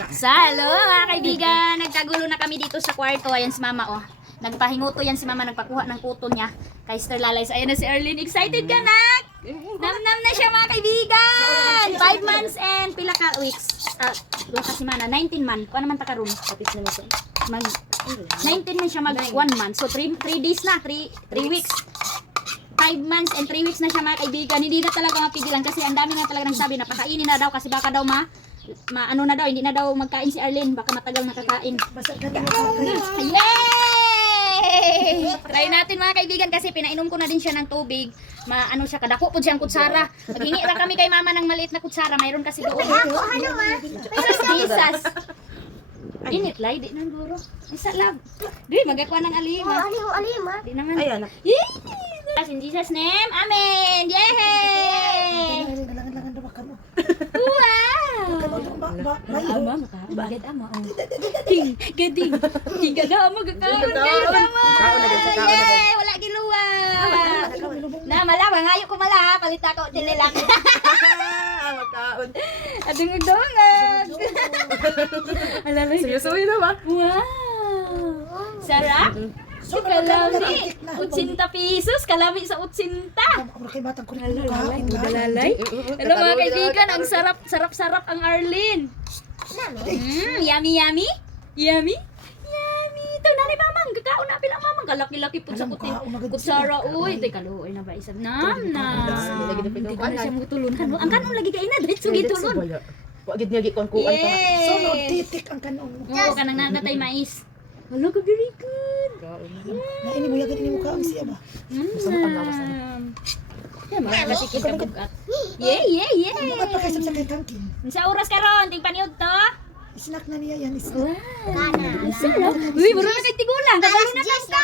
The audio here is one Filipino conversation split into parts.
Hello mga kaibigan, nagkagulo na kami dito sa kwarto. Ayan si mama oh. Nagpahinguto yan si mama, nagpakuha ng kuto niya kay Sir Lalay. So ayan na si Arlene, excited ka nak? Namnam na siya mga kaibigan. 5 months and pila ka weeks. Doon kasi mana, 19 months. Kuha naman ta karon. Mag 19 na siya mag 1 month. So 3 days na, 3 weeks. 5 months and 3 weeks na siya mga kaibigan. Hindi na talaga mapigilan kasi ang dami nga talaga nagsabi na pakainin na daw kasi baka daw ano na daw, hindi na daw magkain si Arlene, baka matagal nakakain. Yay! Try natin mga kaibigan kasi pinainom ko na din siya ng tubig. Maano siya, kadako po siyang kutsara. Maghingi lang kami kay mama ng maliit na kutsara, mayroon kasi doon. Jesus. Init lay, di nang guro. Isa lab. Di magakuha ng alima. Alima. Di naman. Ayan. In Jesus name, amen. Yay! Wow! Ama bakit ama? Ting, gading. Ting gagama gagawon kayo mama. Yay, wala giluwa. Na mala ngayo ko mala palit ako dililak. Makaon. Adung dongag. Alalay. Suyo-suyo na ba? Wow. Sarap. Kalami. 80 pesos. Kalami sa 80. Dalalay. Hello mga kaibigan. Ang sarap ang Arlene. Yummy, yummy. Yummy. Yummy. Ito na ni mamang. Gagao na bilang mamang. Kalaki-laki po sa kutsara. Uy. Ito kaluoy na ba isa. Nam. Hindi ko na siya magtulunan. Ang kanong lagi kayo na. Dahil sugi tulun. Wagid nga gikuan-kuan pa. So, no, titik ang kanong. Oo, kanang nagatay mais. Hello, very good. Na ini mo yakin ini mo kaon siya ba? Yeah, masikip ka bugat. Yeah. Bakit pa kayo sa kay tangkin? Sa oras karon, ting paniud to. Snack na niya yan. Wow. Sarap. Uy, muro na kay tigulang. Kabalo na lang ka.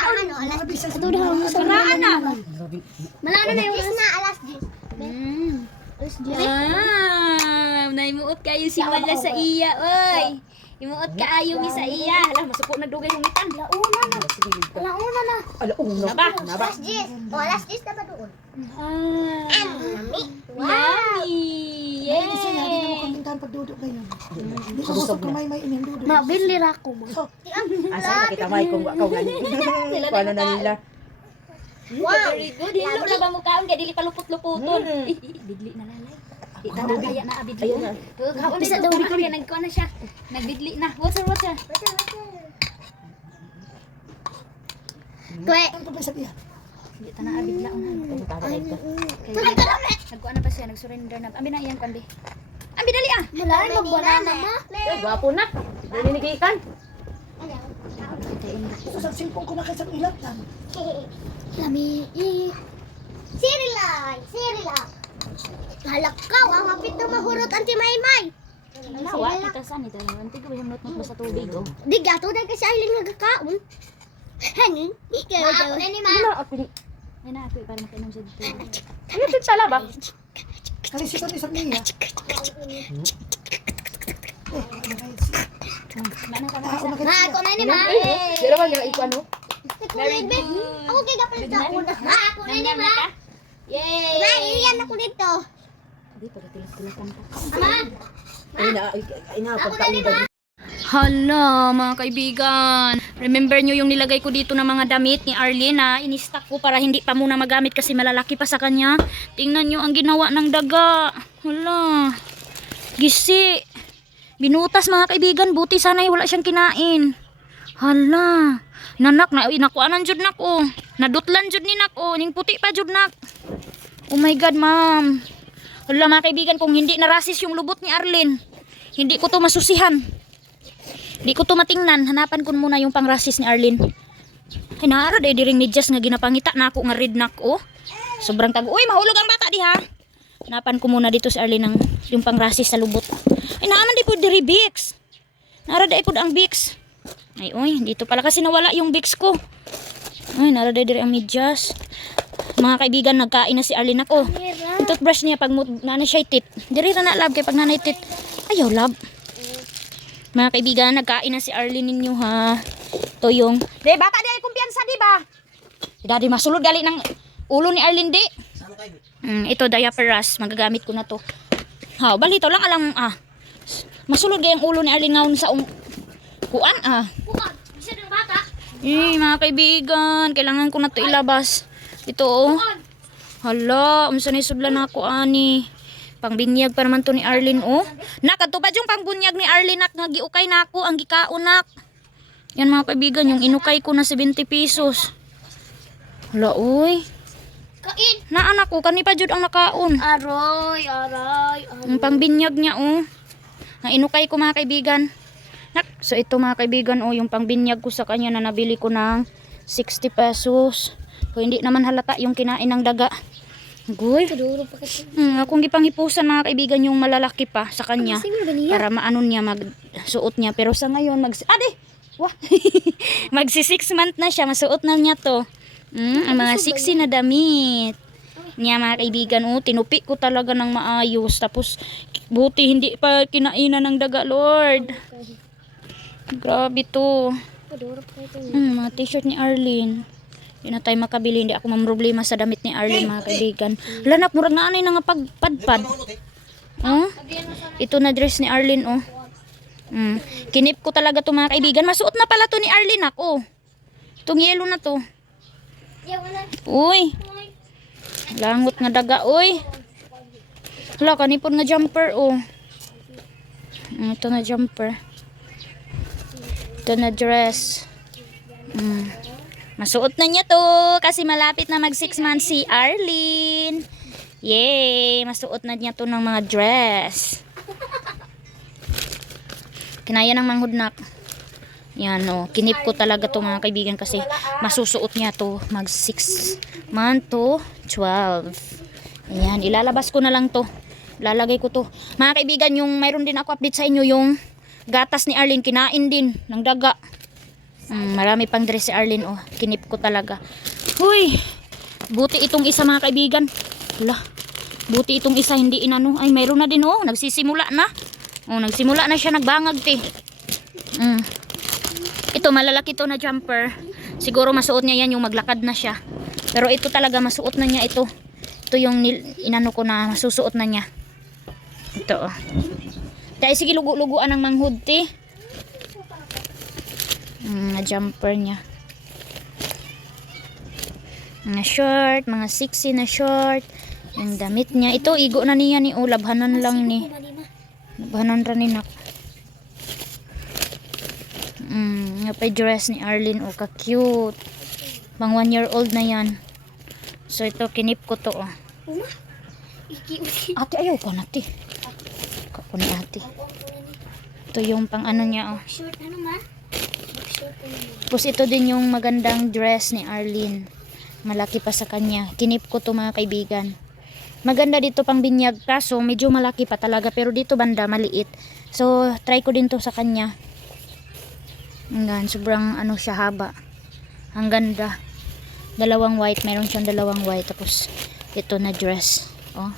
Ito daw. Saraan na. Malano na yung alas 10. Naimuot kayo si Wala sa iya, oy. Imuot ka ayo mi sa iya. Hala, masuko na dugay yung itan. Alauna na. Alauna ba? Alas 10. O, alas 10 na ba doon? Yummy. Hindi na mo Yay. kamuntahan pagdudok ngayon. Hindi ko gusto kumay may inindudok. Mabili ra ko mo. Asa kita may kung wakaw gani. Paano na nila? Very good. Hilo na ba mo kaon kay dili pa lupot-luputon. Bigli na lalay. Di ta na kaya na abidli na. Kaon bisa daw kaya nagkuan na siya. Nagbidli na. Water. Kwe. Ano pa sabihan? Di ta na abidla una. Nagkuan na pa siya, nag-surrender na. Ambi na iyang kandi. Ambi dali ah. Malay magbanana ma. Eh, gwapo na. Dili ni gikan. Ito sa simpong ko na kayo sa ilatan. Lami. Sirilay. Halakaw ang hapit na mahurot anti maymay. Nawa kita sa ni tayo. Anti ko himnot mo sa tubig oh. Di gato na kasi ay nga gakaon. Hanin, ikaw daw. Ani ma. Ay na ako para makainom sa dito. Ano tala ba? Kalisipan ni sa niya. Mana ka na Ako na sa. Ma ako na ni ma. Di naman yung iko ano? Very good. Ako kay gapalit sa una. Ma ako na ni ma. Yay! Ma iyan ako dito. Di pa tilas-tilasan ka. Ma. Ina pagkaon. Hala, mga kaibigan. Remember nyo yung nilagay ko dito ng mga damit ni Arlene na in-stock ko para hindi pa muna magamit kasi malalaki pa sa kanya. Tingnan nyo ang ginawa ng daga. Hala. Gisi. Binutas mga kaibigan. Buti sana'y wala siyang kinain. Hala. Nanak, nakuanan jud nak oh. Nadutlan jud ni nak oh. Ning puti pa jud nak. Oh my God, ma'am. Hala mga kaibigan, kung hindi narasis yung lubot ni Arlene, hindi ko to masusihan. Di ko to matingnan. Hanapan ko muna yung pangrasis ni Arlene. Ay naara day diring medyas nga ginapangita na ako nga red nak oh. Sobrang tago. Uy, mahulog ang bata di ha. Hanapan ko muna dito si Arlene ng yung pangrasis sa lubot. Ay naaman di po diri Bix. Naara day po ang Bix. Ay oy, dito pala kasi nawala yung Bix ko. Ay naara day diri ang medyas. Mga kaibigan, nagkain na si Arlene ako. Yung toothbrush niya pag nanay siya tit. Diri ra na lab kay pag nanay tit. Ayaw lab. Mga kaibigan, nagkain na si Arlene ninyo ha. Ito yung... De, bata di ay kumpiyansa, di ba? Dadi, masulod gali ng ulo ni Arlene, di. Ito, diaper rash. Magagamit ko na to. Ha, balito lang alam, Masulod gayang ulo ni Arlene ngaon sa kuan ah. Bukan. Bisa ng bata. Mga kaibigan, kailangan ko na to ilabas. Ito oh. Hala, unsa ni sudlan ako ani. Pangbinyag pa naman to ni Arlene oh. Nakatupad yung pangbunyag ni Arlene nak nga giukay na ako ang gikaon nak. Yan mga kaibigan, yung inukay ko na 70 pesos. Hala oy. Kain. Naanak ko kani pa jud ang nakaon. Aroy. Ang pangbinyag niya oh. Ang inukay ko mga kaibigan. So ito mga kaibigan oh, yung pangbinyag ko sa kanya na nabili ko ng 60 pesos. So hindi naman halata yung kinain ng daga. Goy. Kaduro pa kasi. Akong gipanghipusan mga kaibigan yung malalaki pa sa kanya. Sige ba niya? Para maano niya magsuot niya. Pero sa ngayon ade! Wah! Magsi 6 month na siya. Masuot na niya to. Ang mga sexy na damit. Niya mga kaibigan oh, tinupi ko talaga ng maayos. Tapos buti hindi pa kinainan ng daga Lord. Grabe to. Kaduro pa ito. Mga t-shirt ni Arlene. Hindi na tayo makabili. Hindi ako mamroblema sa damit ni Arlene mga kaibigan. Lanak, murag na anay na nga pagpadpad. Oh? Ito na dress ni Arlene oh. Kinip ko talaga to mga kaibigan. Masuot na pala to ni Arlene ako. Itong yellow na to. Uy. Langot nga daga uy. Hala, kanipon nga jumper oh. Ito na jumper. Ito na dress. Masuot na niya to kasi malapit na mag 6 months si Arlene. Yay! Masuot na niya to ng mga dress. Kinaya ng manghudnak. Yan o. Kinip ko talaga to mga kaibigan kasi masusuot niya to mag 6 month to 12. Ayan. Ilalabas ko na lang to. Lalagay ko to. Mga kaibigan, yung mayroon din ako update sa inyo yung gatas ni Arlene, kinain din ng daga. Marami pang dress si Arlene oh. Kinip ko talaga. Huy! Buti itong isa mga kaibigan. Hala. Buti itong isa hindi inano. Ay mayroon na din oh. Nagsisimula na. Oh, nagsimula na siya nagbangag te. Ito malalaki to na jumper. Siguro masuot niya yan yung maglakad na siya. Pero ito talaga masuot na niya ito. Ito yung inano ko na masusuot na niya. Ito oh. Dahil sige lugu-luguan ng manghud te. Mga jumper niya. Mga short, mga sexy na short. Yung damit niya. Ito igo na niya ni oh, labhanan lang ni. Labhanan ra ni nak. Nga pa dress ni Arlene oh, ka-cute. Pang 1 year old na yan. So ito kinip ko to oh. Ate ayaw ka na te. Kako ni ate. Ito yung pang ano niya oh. Short ano ma? Tapos ito din yung magandang dress ni Arlene. Malaki pa sa kanya. Kinip ko to mga kaibigan. Maganda dito pang binyag kaso medyo malaki pa talaga. Pero dito banda maliit. So try ko din to sa kanya. Hanggang sobrang ano siya haba. Ang ganda. Dalawang white. Meron siyang dalawang white. Tapos ito na dress. Oh.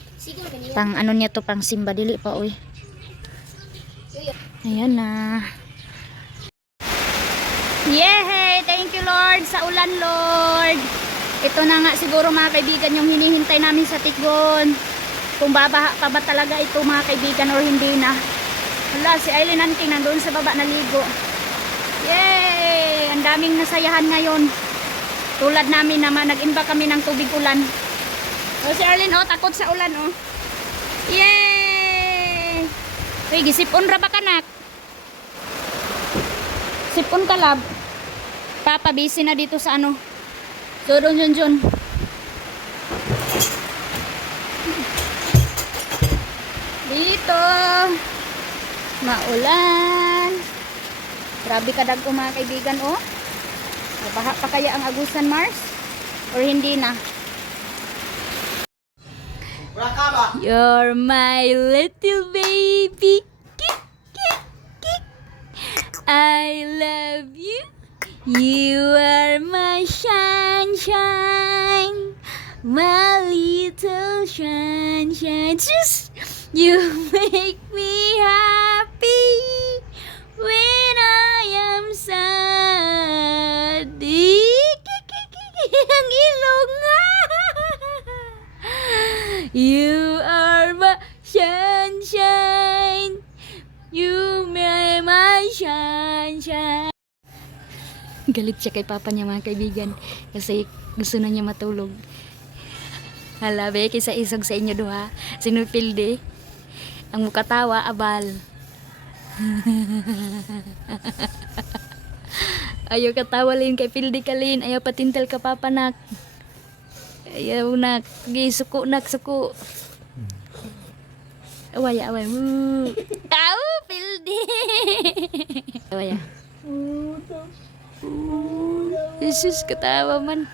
Pang ano niya to, pang simba. Dili pa uy. Ayan na. Yay! Thank you Lord sa ulan Lord. Ito na nga siguro mga kaibigan yung hinihintay namin sa Tikgon. Kung babaha pa ba talaga ito mga kaibigan or hindi na. Wala, si Aileen Anting nandun sa baba naligo. Yay! Ang daming nasayahan ngayon. Tulad namin naman, nag-imba kami ng tubig ulan. O si Arlene, oh, takot sa ulan, oh. Yay! Uy, gisipon ra ba kanak? Sipon ka lab. Papa, busy na dito sa ano. So, doon dyan. Dito. Maulan. Grabe kadag ko mga kaibigan, oh. Baha pa kaya ang Agusan Mars? Or hindi na? You're my little baby. Kik, kik, kik. I love you. You are my sunshine. My little sunshine. Just you make me happy when I am sad. Ang ilong nga. You are my sunshine. You Galit siya kay papa niya mga kaibigan. Kasi gusto na niya matulog. Hala, be, kaysa isog sa inyo duha. Sinupilde. Ang mukatawa, abal. Ayaw katawa lin kay Pilde kalin. Ayaw patintal ka papa nak. Ayaw nak. Gi, suko nak, suko. Away, away. Woo. Au, Pilde. Away. Jesus, ketawa man.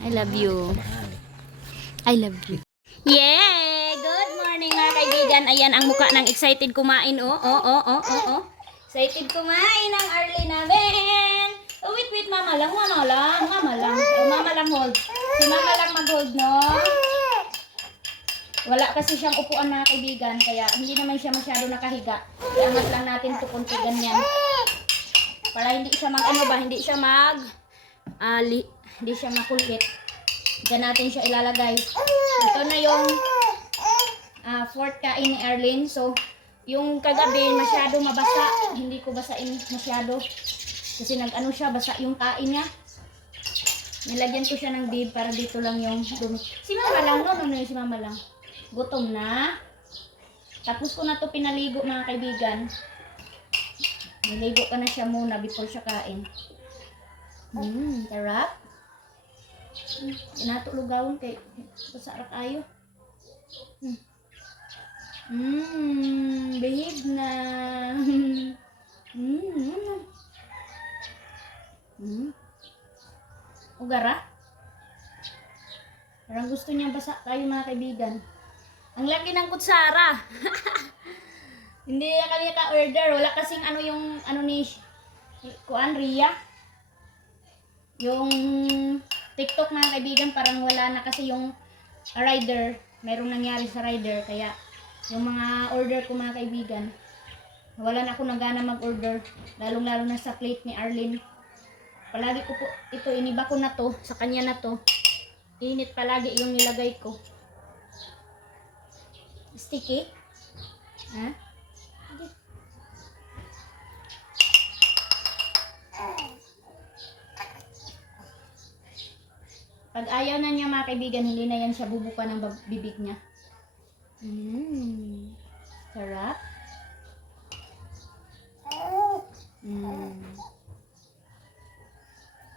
I love you. I love you. Yeah! Good morning mga kaibigan. Ayan ang mukha ng excited kumain. Oh. Excited kumain ang Arlie namin. Oh, wait. Mama lang. Mama lang. Oh, mama lang hold. Si mama lang mag-hold, no? Wala kasi siyang upuan mga kaibigan. Kaya hindi naman siya masyado nakahiga. Iangat lang natin ito kunti ganyan. Para hindi siya hindi siya makulit. Diyan natin siya ilalagay. Ito na yung fourth kain ni Arlene. So, yung kagabi masyado mabasa. Hindi ko basain masyado. Kasi nag-ano siya, basa yung kain niya. Nilagyan ko siya ng bib para dito lang yung dumi. Si mama lang, no? Si mama lang. Gutom na. Tapos ko na to pinaligo mga kaibigan. Niligo ka na siya muna before siya kain. Sarap. Inato lugawon kay pasarap ayo. Behave na. Ugara. Parang gusto niya basa tayo mga kaibigan. Ang laki ng kutsara. Hindi kanya ka-order. Wala kasing ano yung ano ni Kuan Ria. Yung TikTok mga kaibigan parang wala na kasi yung rider. Merong nangyari sa rider. Kaya yung mga order ko mga kaibigan wala na ako nagana mag-order. Lalong-lalo na sa plate ni Arlene. Palagi ko po ito. Iniba ko na to. Sa kanya na to. Init palagi yung nilagay ko. Sticky. Ha? Pag ayaw na niya mga kaibigan, hindi na yan siya bubuka ng bibig niya. Sarap.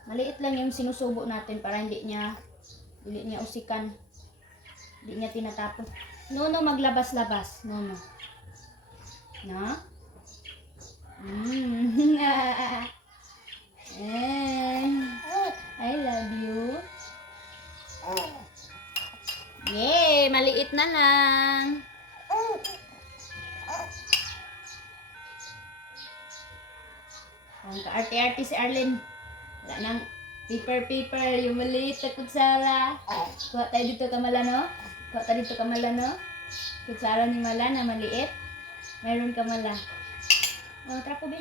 Maliit lang yung sinusubo natin para hindi niya usikan. Hindi niya tinatapon. No, maglabas-labas. No. I love you. Yay! Maliit na lang. Ang kaarte-arte si Arlene. Wala nang paper. Yung maliit na kutsara. Kuha tayo dito kamala, no? Kutsara ni Mala na maliit. Mayroon kamala. Oh, trapo, be.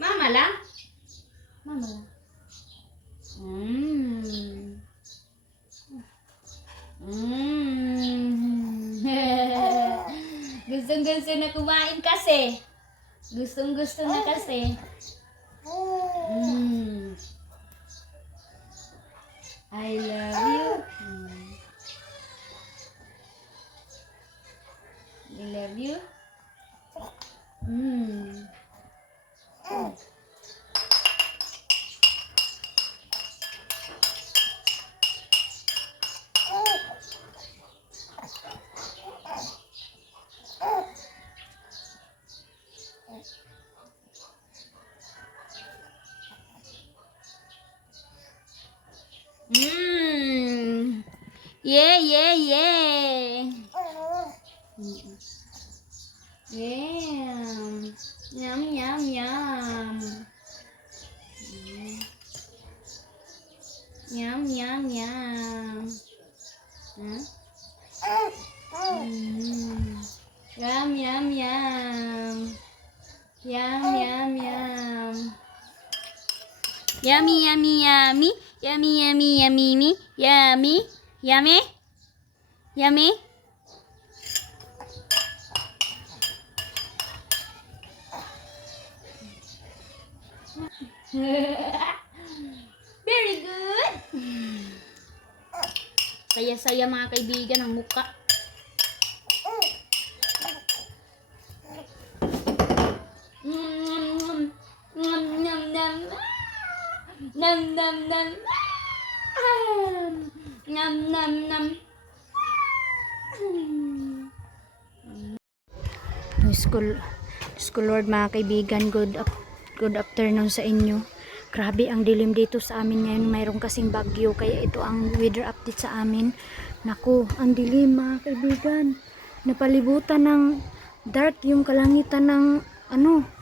Mama lang. Gustong-gusto na kumain kasi. Gustong-gusto na kasi. I love you. I love you. Yeah. Yum. Huh? Yum. Yummy. Yummy, yummy, yummy, yummy, yummy, yummy. Very good. Saya-saya mga kaibigan ang muka. Nam nam nam. Nam nam nam. Nam nam nam. School Lord mga kaibigan, good afternoon sa inyo. Grabe ang dilim dito sa amin ngayon, mayroong kasing bagyo kaya ito ang weather update sa amin. Naku, ang dilim mga kaibigan. Napalibutan ng dark yung kalangitan ng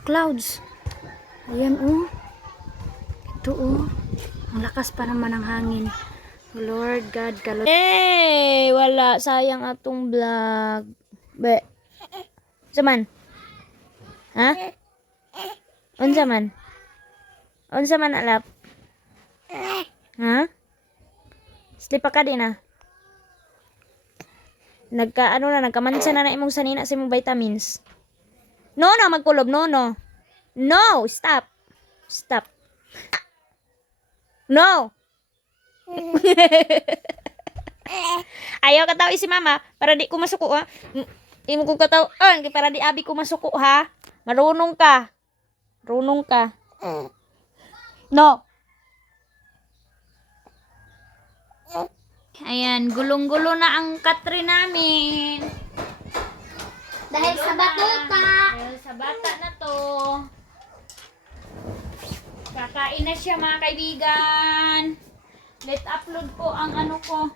clouds. Ayan oh. Ito oh. Ang lakas pa naman ng hangin. Oh Lord God, kalot. Hey, wala, sayang atong vlog. Be. Saman? Ha? Unsa man? Unsa man alap? Ha? Sleep pa ka din ah. Nagkamansa na imong sanina sa imong vitamins. No, magkulob, no. No, stop. Stop. No. Ayaw kataw si mama para di ko masuko ha. Imo ko kataw para di abi ko masuko ha. Marunong ka. No. Ayan, gulong-gulo na ang katre namin. Dahil sa batuta. Dahil sa bata na to. Kakain na siya mga kaibigan. Let's upload ko ang ko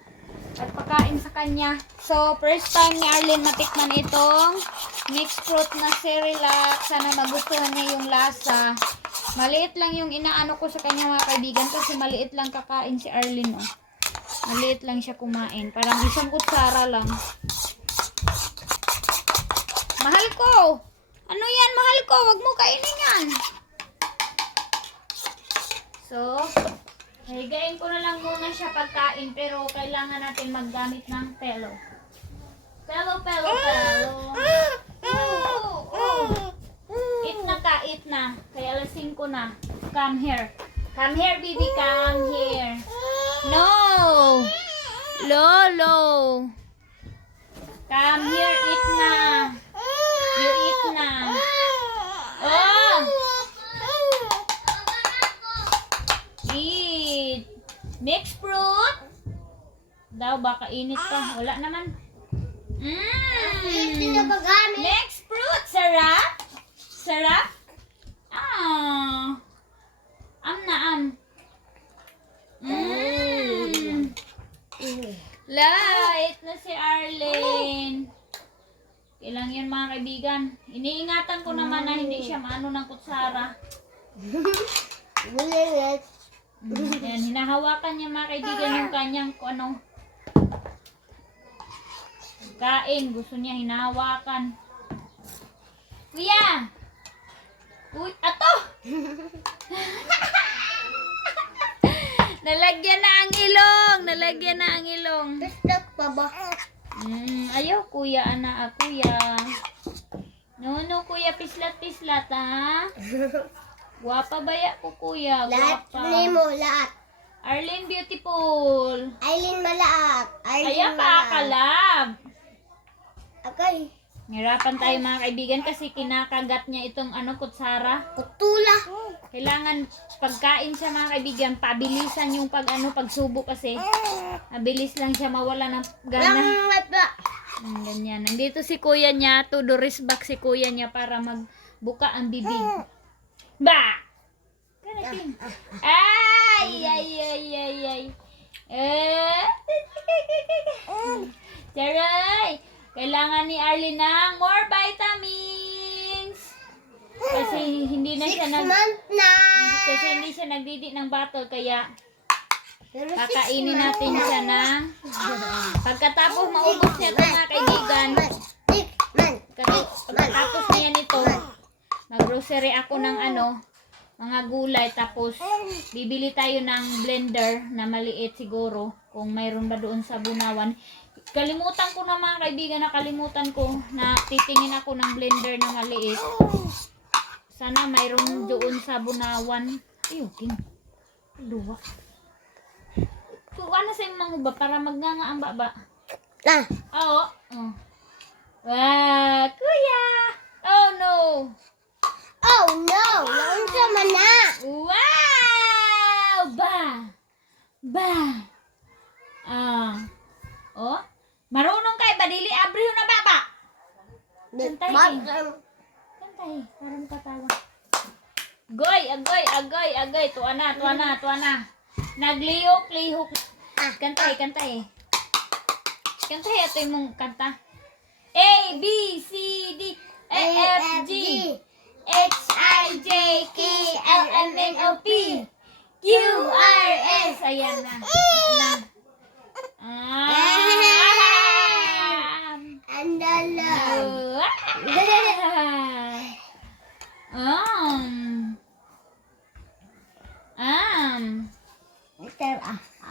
at pakain sa kanya. So, first time ni Arlene matikman itong mixed fruit na Cerelac. Sana magustuhan niya yung lasa. Maliit lang yung inaano ko sa kanya mga kaibigan kasi maliit lang kakain si Arlene. Oh. Maliit lang siya kumain. Parang isang kutsara lang. Mahal ko! Ano yan, mahal ko? Wag mo kainin yan. So, higain ko na lang muna siya pagkain pero kailangan natin maggamit ng pelo. Pelo. Eat na. Kaya alas 5 na. Come here. Come here, baby. Come here. No! Lolo! Come here, eat na. You eat na. Oh! Eat. Mixed fruit. Daw, baka init pa. Wala naman. Mixed fruit. Sarap. Ah. Light na si Arlene. Kailang yun mga kaibigan. Iniingatan ko naman na hindi siya maano ng kutsara. Yan, hinahawakan niya mga kaibigan yung kanyang kain. Gusto niya hinahawakan. Kuya! Uy, ato! Nalagyan na ang ilong. Pistak pa ba? Ayaw kuya, kuya. No, kuya, pislat ha? Guwapa baya ko kuya, Lahat guwapa. mo, lahat. Arlene beautiful. Aileen malaat. Kaya pa kalab. Okay. Hirapan tayo mga kaibigan kasi kinakagat niya itong kutsara. Kutula. Kailangan pagkain siya mga kaibigan, pabilisan yung pagsubo kasi. Mabilis lang siya mawala ng gana. Ganyan. Nandito si kuya niya, to the wrist back si kuya niya para magbuka ang bibig. Ba! Ganatin. Ay! Charay! Kailangan ni Arlene ng more vitamins. Kasi hindi na siya nagdidi ng bottle kaya kakainin natin siya ng pagkatapos maubos niya ito mga kaibigan. Pagkatapos niya nito, mag-grocery ako ng mga gulay, tapos bibili tayo ng blender na maliit siguro kung mayroon ba doon sa Bunawan. Kalimutan ko na mga kaibigan, nakalimutan ko na titingin ako ng blender na maliit. Sana mayroon doon sa Bunawan. Ay, okay. Luwa. Kuha na sa mga ba para magnganga ang baba. Ah. Oo. Oh. Wow, kuya. Oh no. Oh no! Naunsa man na! Wow! Ba. Oh. Marunong kay badili abri na baba. Kantay. Kantay, para makatawa. Agoy. Tuwa na. Naglihok. Kantay. Kantay ato yung kanta. A, B, C, D, E, F, G, H, I, J, K, L, M, N, O, P, Q, R, S. Ayan na. Andala.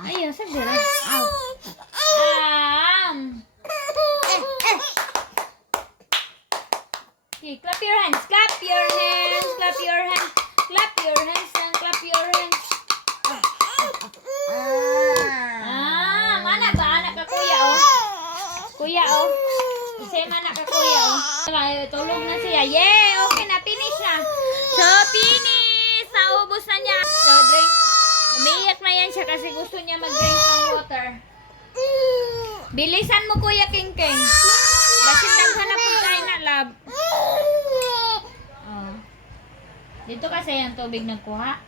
Ayun, sagdira. Okay, clap your hands. Mana ba? Anak ka kuya, oh. Kuya, oh. Isay man anak ka kuya, oh. Tulog na siya. Yeah, okay na. Finish na. So, finish. Naubos na niya. So, drink. Umiiyak na yan siya kasi gusto niya mag-drink ng water. Bilisan mo, Kuya King King. Basin daghan na po tayo na, lab. Oh. Dito kasi yung tubig nagkuha.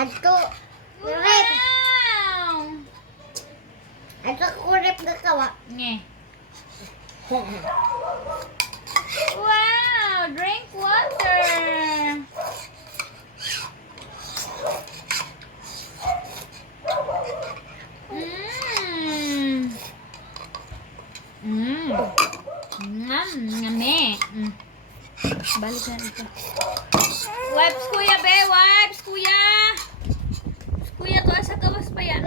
Ato. Kurip. Wow! Ato kurip na kawa. Nge. Wow! Drink water! Ngame. Balik na ito. Wipes, kuya, be. Wipes, kuya. Kuya, to asa gawas pa yan.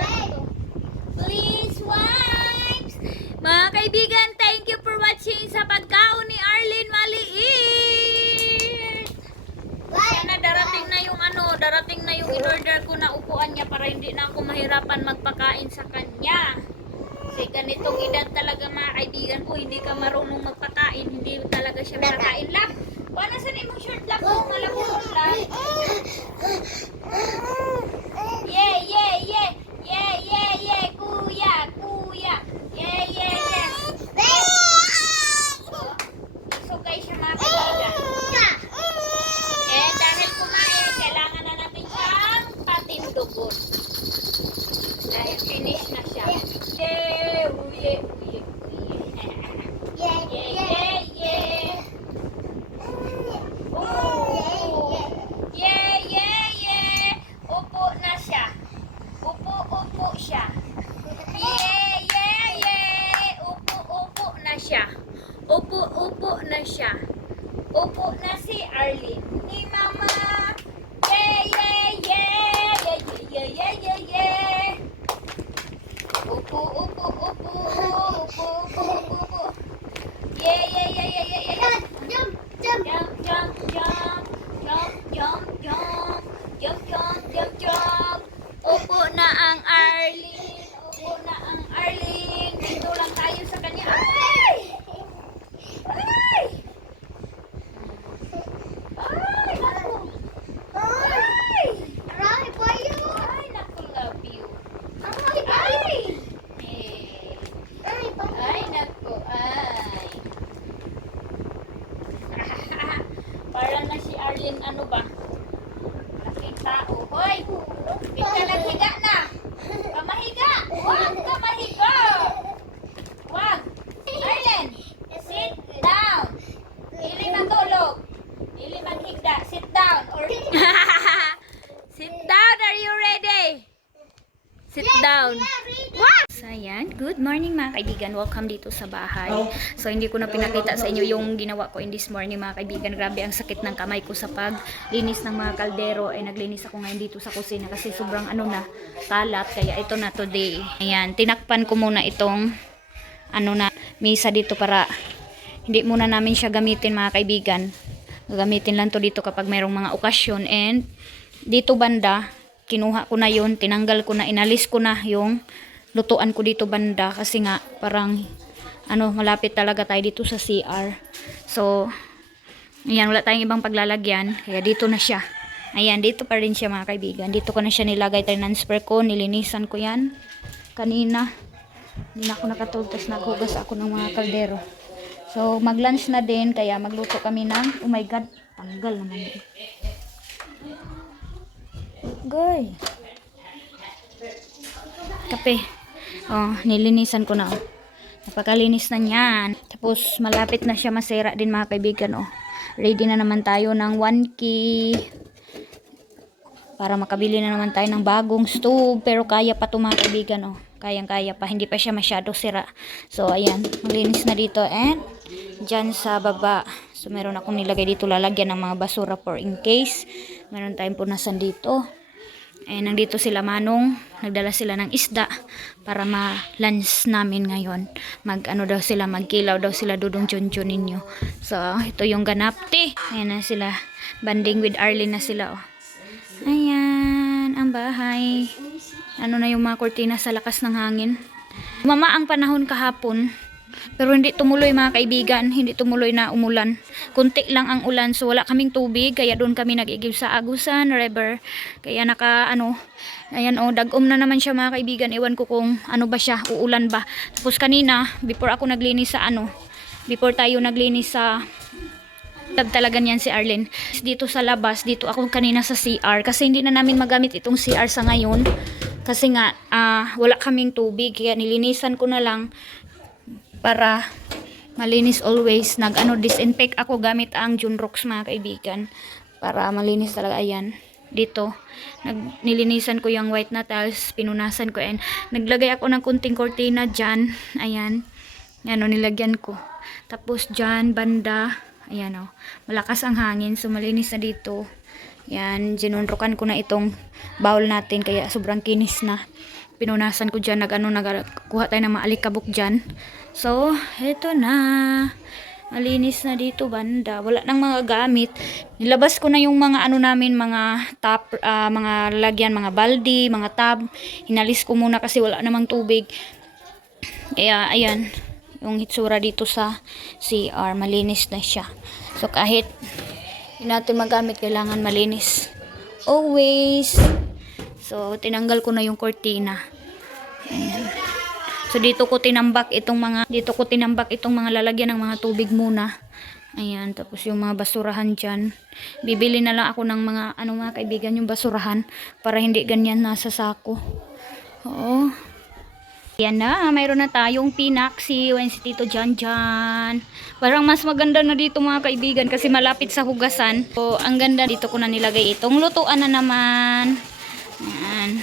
Please, wipes. Mga kaibigan, thank you for watching sa pagkaon ni Arlene Maliit. Sana darating na yung in-order ko na upuan niya para hindi na ako mahirapan magpakain sa kanya. Kasi ganitong edad talaga mga kaibigan ko, hindi ka marunong magpakain, hindi talaga siya makakain. Lap, wala saan imong shirt lap, kung malapurong lap. Yeah, kuya. Yeah. So guys, siya mga kaibigan. Eh, dahil kumain, kailangan na natin siyang patindugon. Dahil finish na siya. Yeah. Upo na siya. Upo siya. Yeah. Upo na siya. Upo na siya. Upo na si Arlene. Ni Mama. Yeah. Upo. Yeah. Jump. Upo na ang Arlene. Dito lang tayo sa kanya. Ay! Naku. Ay, naku, love you. Ay, naku, ay. Para na si Arlene, ano ba? Laking tao. Hoy! Hindi ka naghiga na! Kamahiga! Huwag ka mahiga! Huwag! Arlene! Sit down! Ili matulog! Ili maghigda! Sit down! Sit down! Are you ready? Sit down! What? Saya. Ayan, good morning mga kaibigan. Welcome dito sa bahay. So, hindi ko na pinakita sa inyo yung ginawa ko in this morning mga kaibigan. Grabe ang sakit ng kamay ko sa paglinis ng mga kaldero. Ay, naglinis ako ngayon dito sa kusina kasi sobrang kalat. Kaya ito na today. Ayan, tinakpan ko muna itong misa dito para hindi muna namin siya gamitin mga kaibigan. Gagamitin lang to dito kapag mayroong mga okasyon. And dito banda, kinuha ko na yun, tinanggal ko na, inalis ko na yung lutuan ko dito banda kasi nga parang malapit talaga tayo dito sa CR. So ayan, wala tayong ibang paglalagyan kaya dito na siya. Ayan, dito pa rin siya mga kaibigan. Dito ko na siya nilagay, transfer ko, nilinisan ko yan kanina. Hindi na ako nakatultos, naghugas ako ng mga kaldero. So mag-lunch na din kaya magluto kami ng, oh my god, tanggal naman yun. Goy. Kape. Oh, nilinisan ko na. Napakalinis na niyan. Tapos malapit na siya masira din mga kaibigan. Oh. Ready na naman tayo ng 1K. Para makabili na naman tayo ng bagong stove. Pero kaya pa ito mga kaibigan. Oh. Kayang-kaya pa. Hindi pa siya masyado sira. So ayan. Malinis na dito. And dyan sa baba. So meron akong nilagay dito. Lalagyan ng mga basura for in case. Meron tayong punasan dito. Nandito sila Manong, nagdala sila ng isda para ma-lunch namin ngayon. Daw sila, magkilaw daw sila Dudong Junjun ninyo. So, ito yung ganapti. Ayan na sila, banding with Arlene na sila. Oh. Ayan, ang bahay. Na yung mga kortina sa lakas ng hangin. Mama ang panahon kahapon. Pero hindi tumuloy mga kaibigan, hindi tumuloy na umulan. Kunti lang ang ulan, so wala kaming tubig, kaya doon kami nag-igib sa Agusan River. Kaya ayan dagom na naman siya mga kaibigan. Ewan ko kung ba siya, uulan ba. Tapos kanina, before tayo naglinis sa talaga niyan si Arlene. Dito sa labas, dito ako kanina sa CR, kasi hindi na namin magamit itong CR sa ngayon. Kasi nga, wala kaming tubig, kaya nilinisan ko na lang para malinis always. Disinfect ako gamit ang Junrox mga kaibigan para malinis talaga. Ayan, dito nilinisan ko yung white na tiles, pinunasan ko, and naglagay ako ng kunting kortina dyan. Ayan, nilagyan ko. Tapos dyan banda, ayan malakas ang hangin, so malinis na dito. Yan, ginunrokan ko na itong bowl natin kaya sobrang kinis na. Pinunasan ko dyan, nagkuha tayo ng mga alikabok dyan. So, eto na. Malinis na dito banda. Wala nang mga gamit. Nilabas ko na yung mga namin, mga top, mga lagyan, mga baldi, mga tab. Hinalis ko muna kasi wala namang tubig. Kaya, ayan. Yung hitsura dito sa CR, malinis na siya. So, kahit hindi natin magamit, kailangan malinis. Always. So, tinanggal ko na yung kortina. Ayan. So, dito ko tinambak itong mga lalagyan ng mga tubig muna. Ayan. Tapos yung mga basurahan dyan. Bibili na lang ako ng mga, mga kaibigan, yung basurahan. Para hindi ganyan nasa sako. Oo. Ayan na. Mayroon na tayong pinaksi. Si Tito Janjan. Parang mas maganda na dito mga kaibigan kasi malapit sa hugasan. So, ang ganda. Dito ko na nilagay itong lutuan na naman. Ayan.